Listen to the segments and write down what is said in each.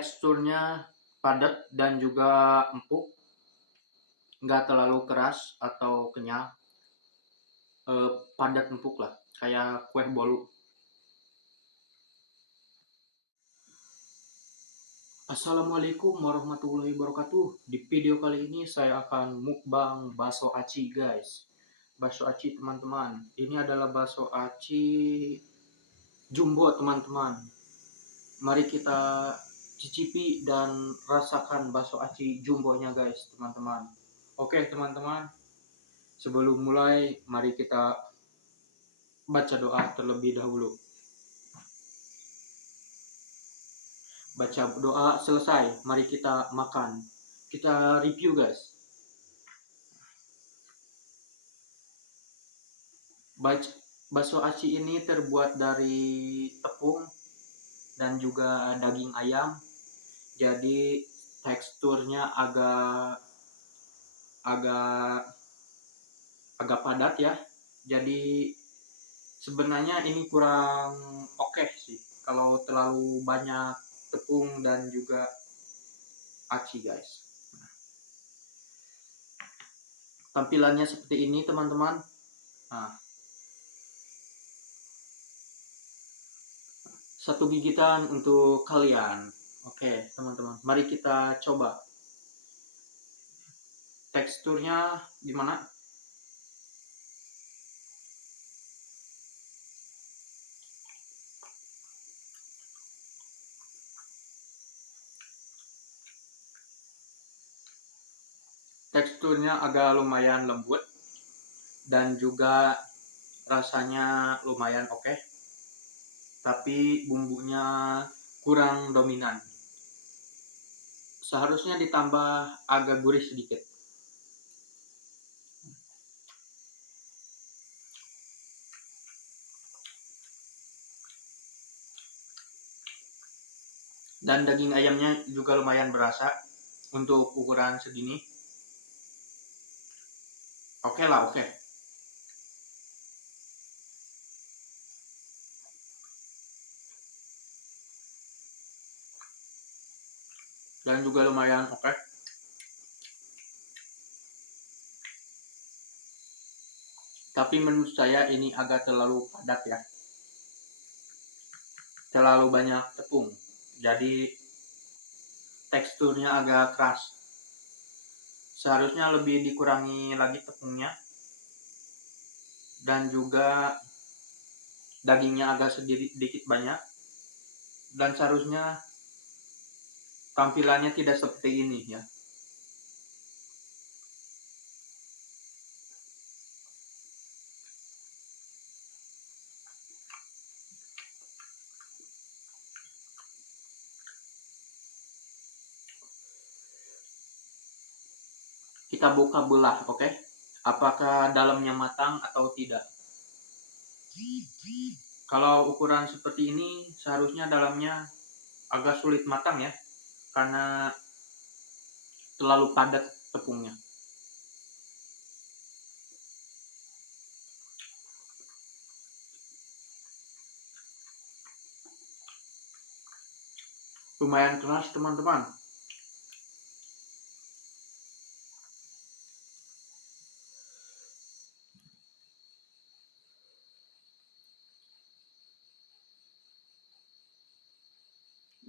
Teksturnya padat dan juga empuk, nggak terlalu keras atau kenyal. Padat empuk lah, kayak kue bolu. Assalamualaikum warahmatullahi wabarakatuh. Di video kali ini saya akan mukbang bakso aci, guys. Bakso aci, teman-teman. Ini adalah bakso aci jumbo, teman-teman. Mari kita cicipi dan rasakan bakso aci jumbonya, guys, teman-teman. Oke, teman-teman. Sebelum mulai, mari kita baca doa terlebih dahulu. Baca doa selesai, mari kita makan. Kita review, guys. Bakso aci ini terbuat dari tepung dan juga daging ayam. Jadi teksturnya agak padat ya. Jadi sebenarnya ini kurang oke sih kalau terlalu banyak tepung dan juga aci, guys. Tampilannya seperti ini, teman-teman. Nah, satu gigitan untuk kalian. Oke, teman-teman, mari kita coba. Teksturnya gimana? Teksturnya agak lumayan lembut dan juga rasanya lumayan oke. Tapi bumbunya kurang dominan. Seharusnya ditambah agak gurih sedikit. Dan daging ayamnya juga lumayan berasa untuk ukuran segini. Oke lah, oke. Dan juga lumayan oke. Tapi menurut saya ini agak terlalu padat ya. Terlalu banyak tepung. Jadi teksturnya agak keras. Seharusnya lebih dikurangi lagi tepungnya. Dan juga dagingnya agak sedikit banyak. Dan seharusnya tampilannya tidak seperti ini ya. Kita buka belah, oke? Apakah dalamnya matang atau tidak? Kalau ukuran seperti ini seharusnya dalamnya agak sulit matang ya, karena terlalu padat tepungnya. Lumayan keras, teman-teman.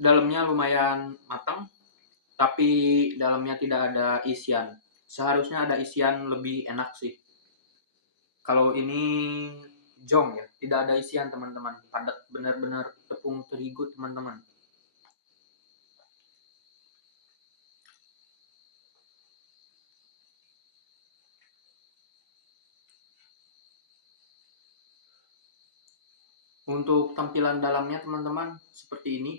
Dalamnya lumayan matang, tapi dalamnya tidak ada isian. Seharusnya ada isian lebih enak sih. Kalau ini jong ya, tidak ada isian, teman-teman. Padat, benar-benar tepung terigu, teman-teman. Untuk tampilan dalamnya, teman-teman, seperti ini.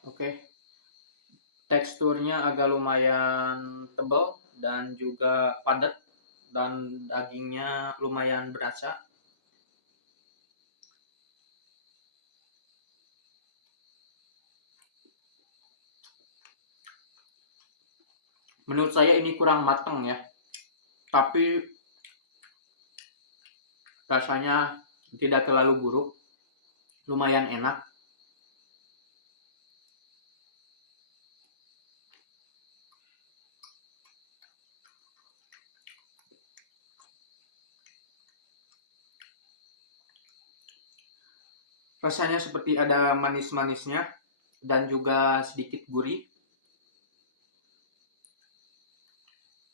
Oke. Teksturnya agak lumayan tebal dan juga padat, dan dagingnya lumayan berasa. Menurut saya ini kurang matang ya, tapi rasanya tidak terlalu buruk, lumayan enak. Rasanya seperti ada manis-manisnya dan juga sedikit gurih.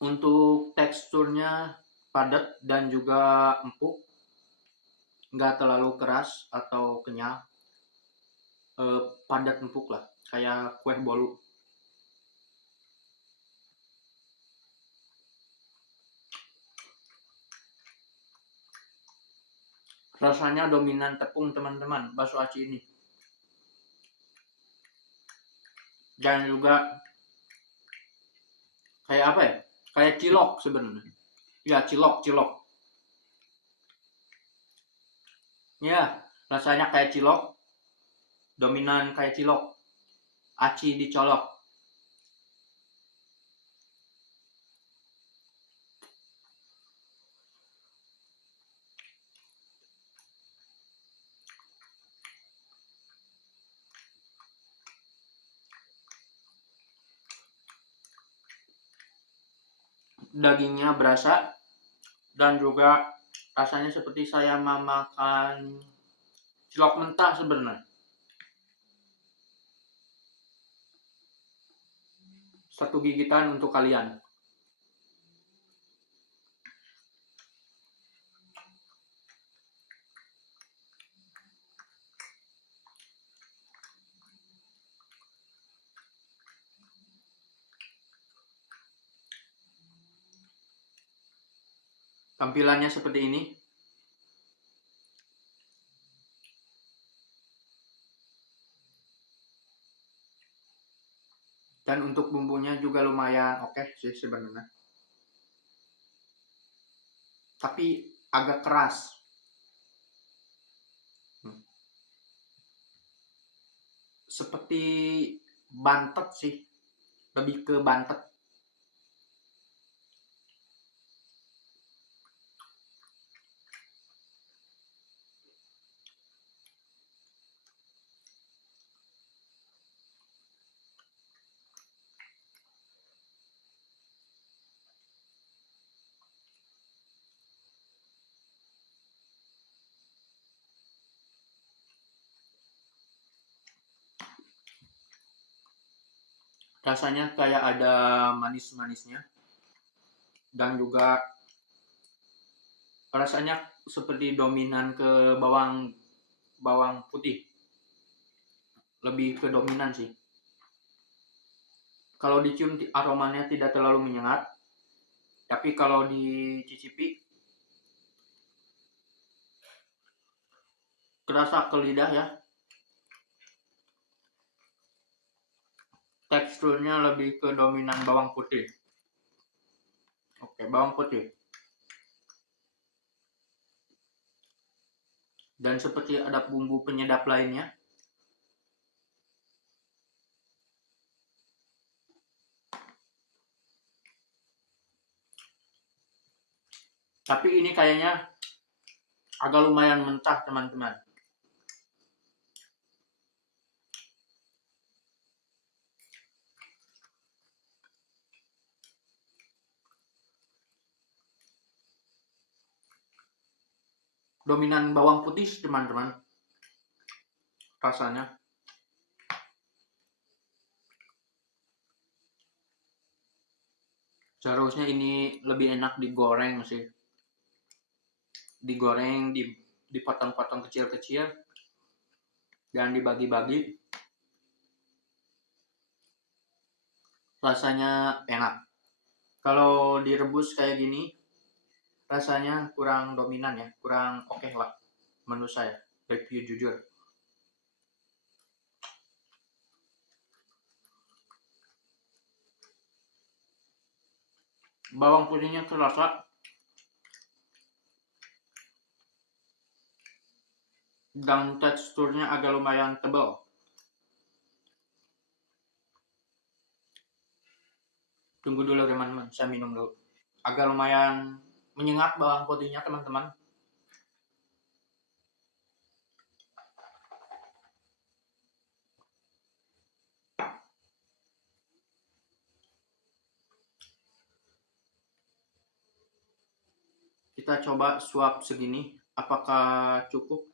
Untuk teksturnya padat dan juga empuk, nggak terlalu keras atau kenyal. Padat empuk lah, kayak kue bolu. Rasanya dominan tepung teman-teman, bakso aci ini. Dan juga kayak apa ya? Kayak cilok sebenarnya. Ya, cilok. Ya, rasanya kayak cilok, dominan kayak cilok. Aci dicolok. Dagingnya berasa dan juga rasanya seperti saya makan cilok mentah sebenarnya. Satu gigitan untuk kalian. Tampilannya seperti ini. Dan untuk bumbunya juga lumayan oke sih sebenarnya. Tapi agak keras. Seperti bantet sih. Lebih ke bantet. Rasanya kayak ada manis-manisnya. Dan juga rasanya seperti dominan ke bawang putih. Lebih ke dominan sih. Kalau dicium aromanya tidak terlalu menyengat. Tapi kalau dicicipi kerasa ke lidah ya. Teksturnya lebih ke dominan bawang putih. Oke, bawang putih. Dan seperti ada bumbu penyedap lainnya. Tapi ini kayaknya agak lumayan mentah teman-teman. Dominan bawang putih teman-teman. Rasanya. Seharusnya ini lebih enak digoreng sih. Digoreng, dipotong-potong kecil-kecil. Dan dibagi-bagi. Rasanya enak. Kalau direbus kayak gini, rasanya kurang dominan ya. Kurang oke lah menurut saya. Review jujur. Bawang putihnya terasa. Dan teksturnya agak lumayan tebal. Tunggu dulu teman-teman, saya minum dulu. Agak lumayan menyengat bawang putihnya teman-teman. Kita coba suap segini, apakah cukup?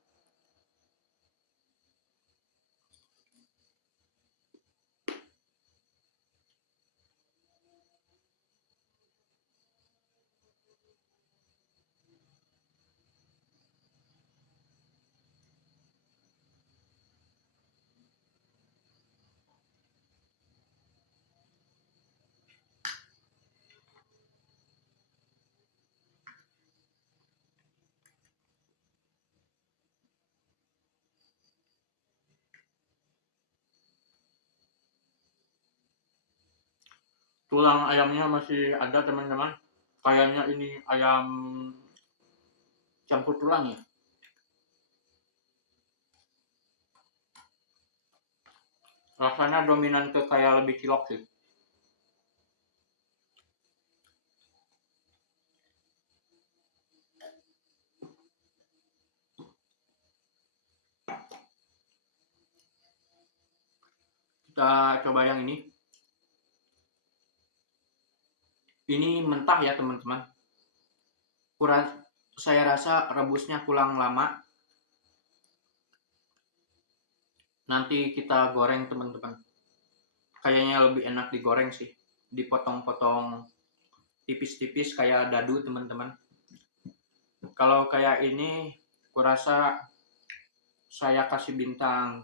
Tulang ayamnya masih ada teman-teman. Kayaknya ini ayam campur tulang ya. Rasanya dominan ke kayak lebih cilok sih. Kita coba yang ini. Ini mentah ya teman-teman. Saya rasa rebusnya kurang lama. Nanti kita goreng teman-teman. Kayaknya lebih enak digoreng sih. Dipotong-potong tipis-tipis kayak dadu teman-teman. Kalau kayak ini kurasa saya kasih bintang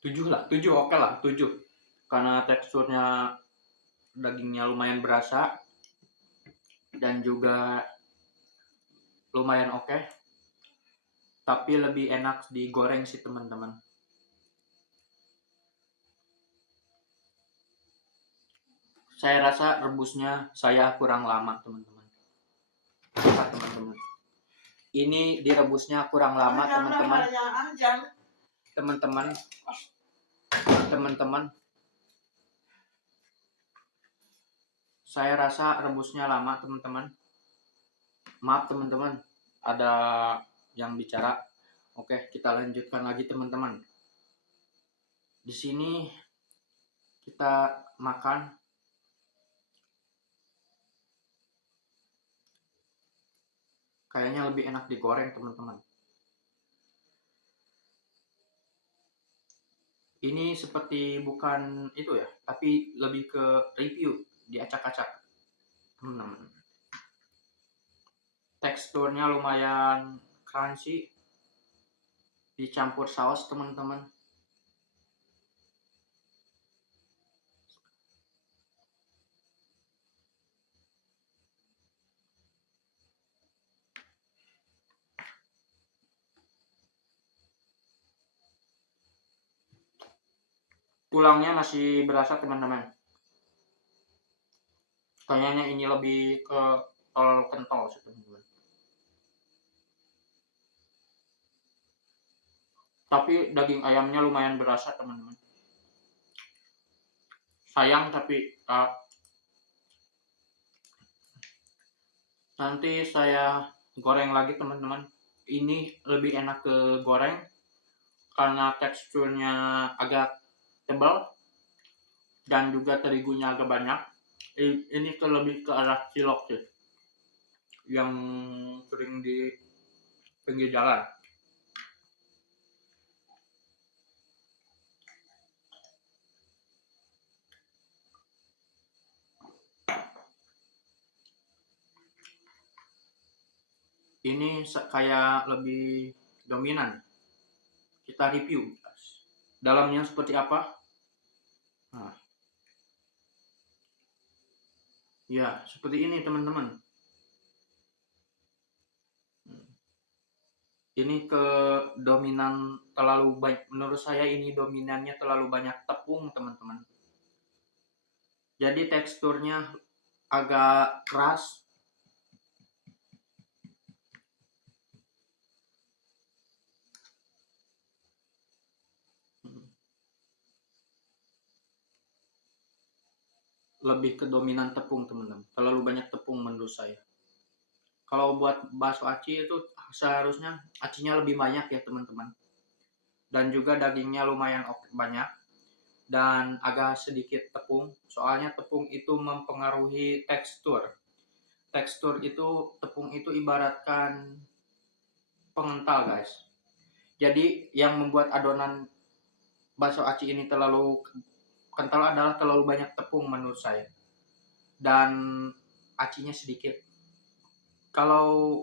7 lah, 7 oke lah, 7. Karena teksturnya dagingnya lumayan berasa dan juga lumayan oke. Tapi lebih enak digoreng sih teman-teman. Saya rasa rebusnya saya kurang lama teman-teman. Teman-teman. Ini direbusnya kurang lama teman-teman. Teman-teman. Saya rasa rebusnya lama teman-teman. Maaf teman-teman, ada yang bicara. Oke, kita lanjutkan lagi teman-teman. Di sini kita makan. Kayaknya lebih enak digoreng teman-teman. Ini seperti bukan itu ya, tapi lebih ke review, diacak-acak teman-teman. Teksturnya lumayan crunchy, dicampur saus teman-teman. Tulangnya masih berasa teman-teman. Kayaknya ini lebih ke terlalu kental sih teman-teman. Tapi daging ayamnya lumayan berasa teman-teman. Sayang tapi nanti saya goreng lagi teman-teman. Ini lebih enak ke goreng karena teksturnya agak tebal dan juga terigunya agak banyak. Ini lebih ke arah cilok sih, yang sering di pinggir jalan. Ini kayak lebih dominan. Kita review dalamnya seperti apa. Nah, ya seperti ini teman-teman. Ini ke dominan terlalu banyak. Menurut saya ini dominannya terlalu banyak tepung teman-teman. Jadi teksturnya agak keras. Lebih ke dominan tepung teman-teman. Terlalu banyak tepung menurut saya. Kalau buat bakso aci itu seharusnya acinya lebih banyak ya teman-teman. Dan juga dagingnya lumayan banyak. Dan agak sedikit tepung. Soalnya tepung itu mempengaruhi tekstur. Tekstur itu, tepung itu ibaratkan pengental guys. Jadi yang membuat adonan bakso aci ini terlalu kental adalah terlalu banyak tepung menurut saya. Dan acinya sedikit. Kalau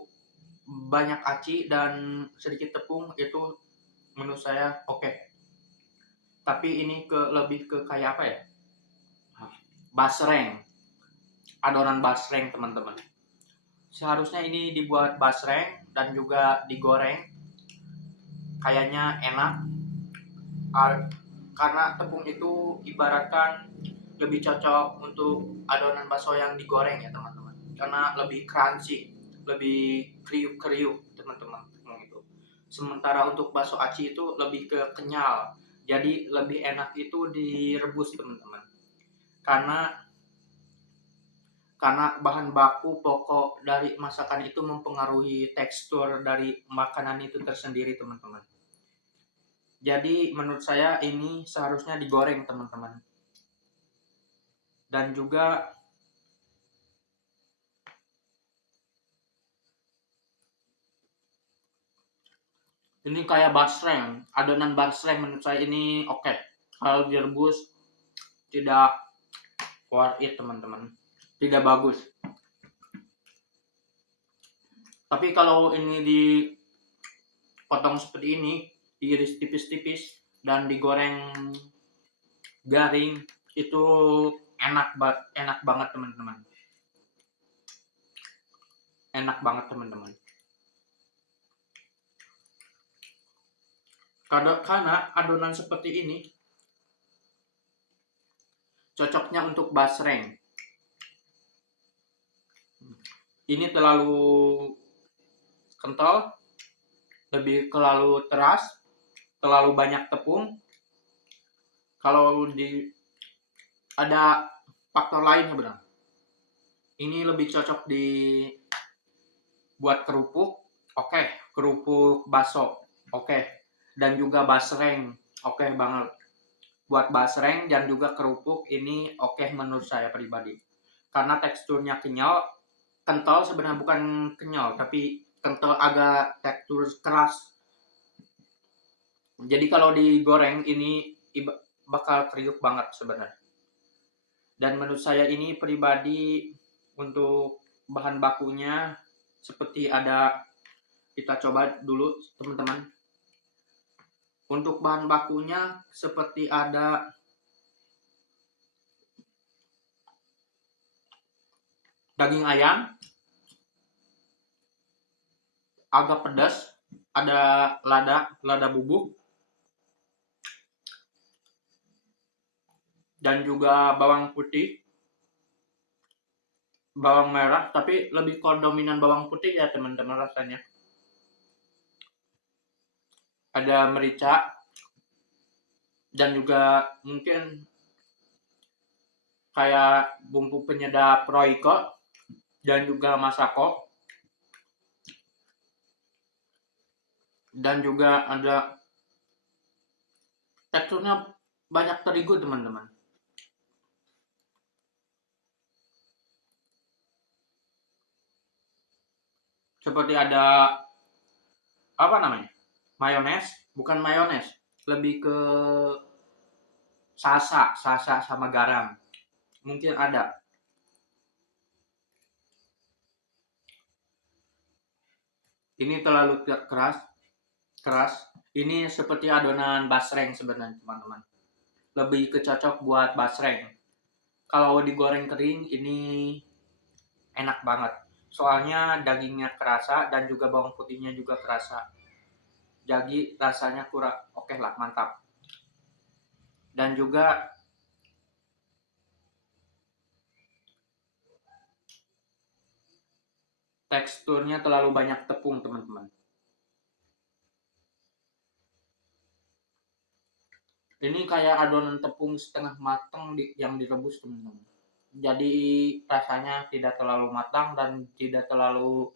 banyak aci dan sedikit tepung itu menurut saya oke. Tapi ini lebih ke kayak apa ya? Basreng. Adonan basreng teman-teman. Seharusnya ini dibuat basreng dan juga digoreng. Kayaknya enak. Karena tepung itu ibaratkan lebih cocok untuk adonan bakso yang digoreng ya teman-teman, karena lebih crunchy, lebih kriuk-kriuk teman-teman gitu. Sementara untuk bakso aci itu lebih ke kenyal, jadi lebih enak itu direbus teman-teman, karena bahan baku pokok dari masakan itu mempengaruhi tekstur dari makanan itu tersendiri teman-teman. Jadi menurut saya ini seharusnya digoreng teman-teman. Dan juga ini kayak basreng, adonan basreng menurut saya ini oke. Kalau direbus tidak worth it teman-teman, tidak bagus. Tapi kalau ini dipotong seperti ini, diiris tipis-tipis dan digoreng garing, itu enak banget teman-teman. Enak banget teman-teman. Karena adonan seperti ini cocoknya untuk basreng. Ini terlalu kental, lebih terlalu keras, terlalu banyak tepung. Kalau ada faktor lain sebenarnya. Ini lebih cocok buat kerupuk, oke, kerupuk bakso, oke, dan juga basreng, oke banget. Buat basreng dan juga kerupuk ini oke menurut saya pribadi. Karena teksturnya kental sebenarnya, bukan kenyal, tapi kental, agak tekstur keras. Jadi kalau digoreng ini bakal kriuk banget sebenarnya. Dan menurut saya ini pribadi untuk bahan bakunya seperti ada, kita coba dulu teman-teman. Untuk bahan bakunya seperti ada daging ayam, agak pedas, ada lada bubuk, dan juga bawang putih, bawang merah, tapi lebih dominan bawang putih ya teman-teman rasanya. Ada merica, dan juga mungkin kayak bumbu penyedap Royco, dan juga Masako, dan juga ada teksturnya banyak terigu teman-teman. Seperti ada apa namanya, mayones, bukan mayones, lebih ke salsa sama garam, mungkin ada. Ini terlalu keras. Ini seperti adonan basreng sebenarnya teman-teman, lebih kecocok buat basreng. Kalau digoreng kering ini enak banget, soalnya dagingnya kerasa dan juga bawang putihnya juga kerasa, jadi rasanya kurang oke lah, mantap. Dan juga teksturnya terlalu banyak tepung teman-teman. Ini kayak adonan tepung setengah matang yang direbus teman-teman, jadi rasanya tidak terlalu matang dan tidak terlalu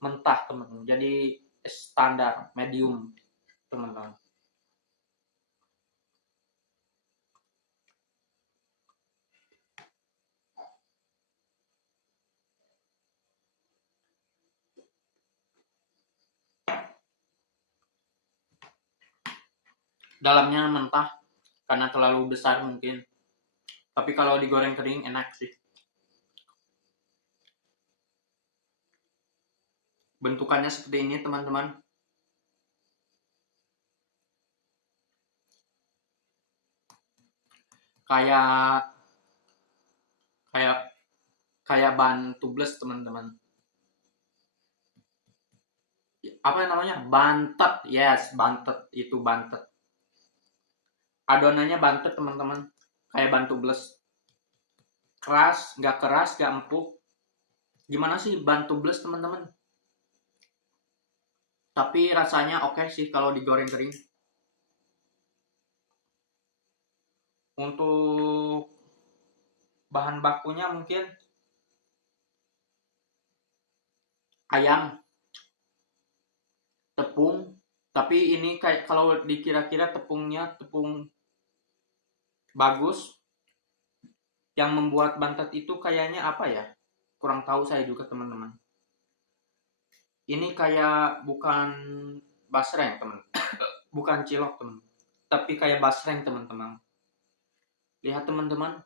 mentah teman-teman, jadi standar medium teman-teman. Dalamnya mentah karena terlalu besar mungkin, tapi kalau digoreng kering enak sih. Bentukannya seperti ini teman-teman. Kayak kayak kayak ban tubles teman-teman. Apa namanya, bantet, yes, bantet, itu bantet. Adonannya bantet teman-teman, kayak ban tubles. nggak keras, nggak empuk. Gimana sih, bantu bles teman-teman. Tapi rasanya oke sih kalau digoreng kering. Untuk bahan bakunya mungkin ayam, tepung. Tapi ini kayak kalau dikira-kira tepungnya tepung bagus. Yang membuat bantet itu kayaknya apa ya? Kurang tahu saya juga teman-teman. Ini kayak bukan basreng teman, bukan cilok teman, tapi kayak basreng teman-teman. Lihat teman-teman,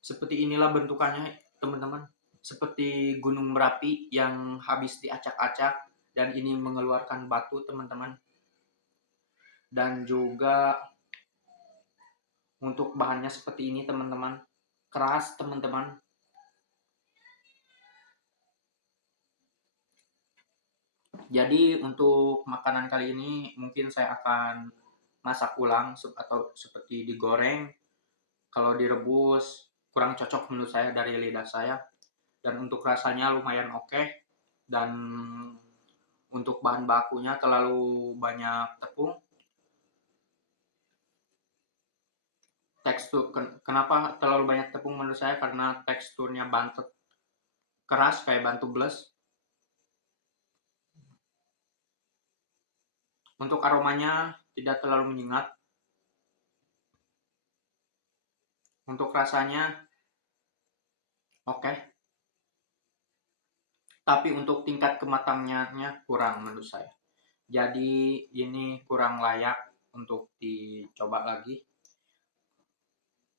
seperti inilah bentukannya teman-teman. Seperti gunung Merapi yang habis diacak-acak dan ini mengeluarkan batu teman-teman. Dan juga untuk bahannya seperti ini teman-teman, keras teman-teman. Jadi untuk makanan kali ini mungkin saya akan masak ulang atau seperti digoreng. Kalau direbus kurang cocok menurut saya dari lidah saya. Dan untuk rasanya lumayan oke. Dan untuk bahan bakunya terlalu banyak tepung. Kenapa terlalu banyak tepung menurut saya? Karena teksturnya bantet keras kayak bantu bles. Untuk aromanya tidak terlalu menyengat. Untuk rasanya oke. Tapi untuk tingkat kematangannya kurang menurut saya. Jadi ini kurang layak untuk dicoba lagi.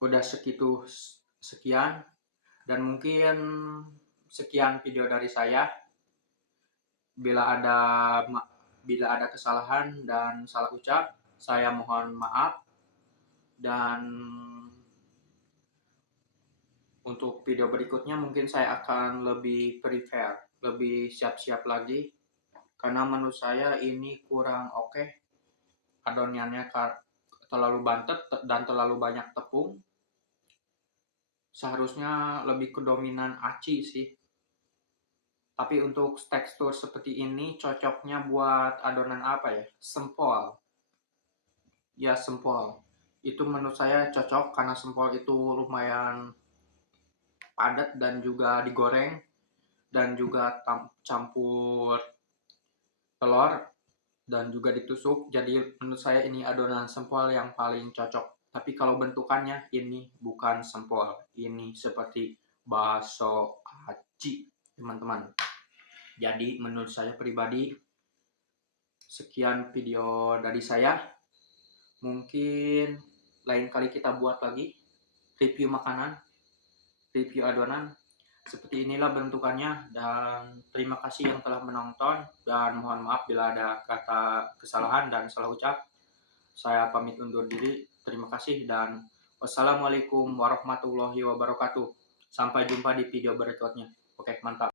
Udah sekian dan mungkin sekian video dari saya. Bila ada kesalahan dan salah ucap, saya mohon maaf. Dan untuk video berikutnya mungkin saya akan lebih prepare, lebih siap-siap lagi. Karena menurut saya ini kurang oke. Adonannya terlalu bantet dan terlalu banyak tepung. Seharusnya lebih ke dominan aci sih. Tapi untuk tekstur seperti ini cocoknya buat adonan apa ya? Sempol. Ya sempol. Itu menurut saya cocok karena sempol itu lumayan padat dan juga digoreng. Dan juga campur telur dan juga ditusuk. Jadi menurut saya ini adonan sempol yang paling cocok. Tapi kalau bentukannya ini bukan sempol. Ini seperti bakso aci teman-teman. Jadi menurut saya pribadi sekian video dari saya. Mungkin lain kali kita buat lagi review makanan, review adonan. Seperti inilah bentukannya dan terima kasih yang telah menonton dan mohon maaf bila ada kata kesalahan dan salah ucap. Saya pamit undur diri. Terima kasih dan wassalamualaikum warahmatullahi wabarakatuh. Sampai jumpa di video berikutnya. Oke, mantap.